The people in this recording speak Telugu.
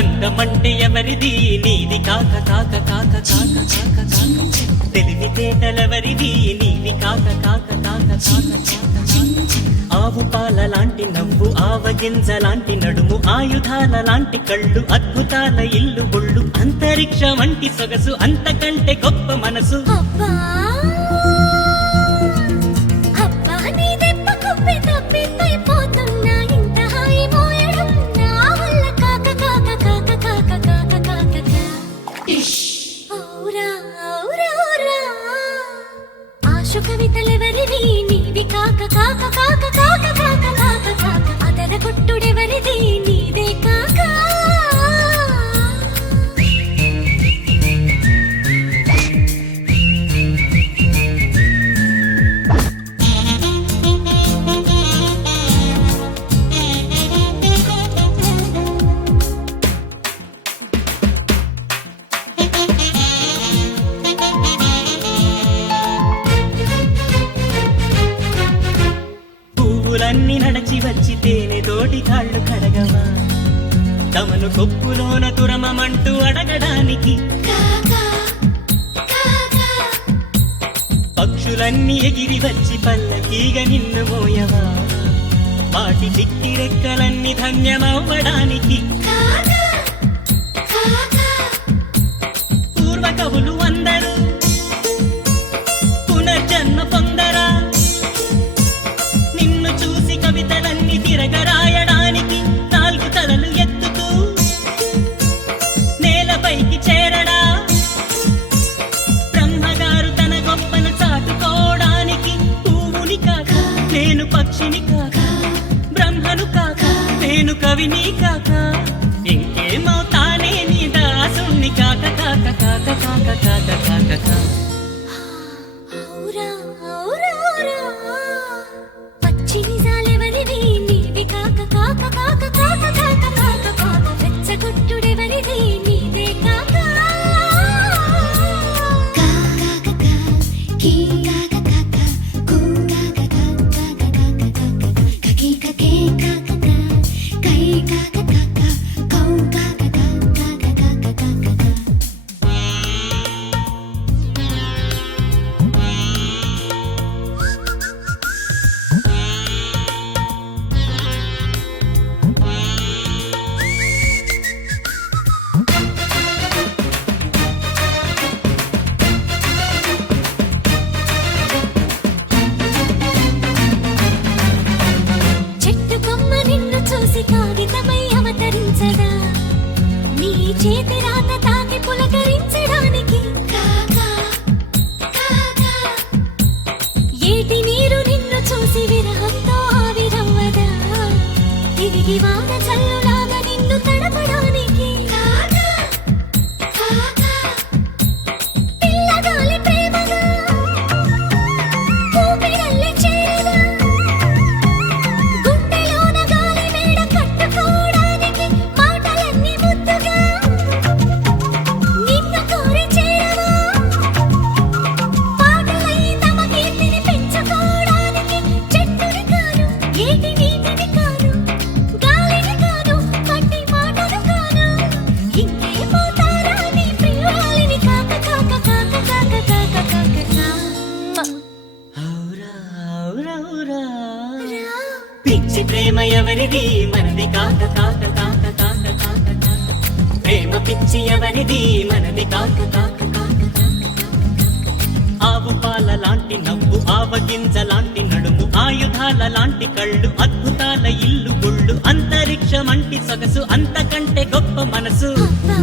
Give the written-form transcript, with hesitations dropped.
అందమంటే ఎవరిది నీది కాక కాక కాక కాక కాక కాక తెలివితేటలెవరిది నీది కాక కాక కాక కాక కాక ఆవు పాల లాంటి నవ్వు ఆవగింజ లాంటి నడుము ఆయుధాల లాంటి కళ్ళు అద్భుతాల ఇల్లు ఒళ్ళు అంతరిక్ష వంటి సొగసు అంతకంటే గొప్ప మనసు కవితలెవరివి నీవి కాక కాక కాక కాక కాక కాక కాక అదర కొట్టుడెవరిది నీదే కాక పువ్వులన్నీ నడచి వచ్చి తేనె తోటి కాళ్ళు కడగవా తమను కొప్పులోన తురమమంటూ అడగడానికి పక్షులన్నీ ఎగిరి వచ్చి పల్లకీగా నిన్ను మోయవా వాటి చిక్కి రెక్కలన్నీ ధన్యమవ్వడానికి పూర్వ కవులు అందరూ పునర్జన్మ పొందరా నిన్ను చూసి కవితలన్నీ తిరగరాయడానికి నాలుగు తలలు ఎత్తుతూ నేలపైకి చేరడా బ్రహ్మగారు తన గొప్పను చాటుకోవడానికి పువ్వుని కాక నేను పక్షిని కాక బ్రహ్మను కాక నేను కవిని కాక ఇంకేమవుతానే నీ దాసుణ్ణి కాక కాక కాక కాక కాక కాక కాక చేతి రాత తాకి పులకరించడానికి ఏటి నీరు నిన్ను చూసి విరహంతో ఆవిరవ్వదా తిరిగి వాన చల్లులాగా నిన్ను తడపడానికి పిల్లగాలి ప్రేమగా ఊపిరల్లే చేరదా గుండెలోన గాలి మేడ కట్టుకోవడానికి మాటలన్నీ ముద్దుగా నిన్ను కోరి చేరవా పాటలై తమ కీర్తిని పెంచుకోవడానికి చెట్టుని కాను ఏటి నీటిని కాను గాలిని కాను మట్టి మాటలు కాను ఇంకేమవుతారా నీ ప్రియురాలిని కాక కాక కాక కాక కాక కాక ఔరా ఔరా ఔరా పిచ్చి ప్రేమ ఎవరిది మనది కాక కాక కాక కాక కాక కాక ప్రేమ పిచ్చి ఎవరిది మనది కాక కాక కాక కాక ఆవు పాల లాంటి నవ్వు ఆవగింజ లాంటి నడుము ఆయుధాల లాంటి కళ్ళు అద్భుతాల ఇల్లు ఒళ్ళు అంతరిక్షమంటి సొగసు అంతకంటే గొప్ప మనసు అబ్బా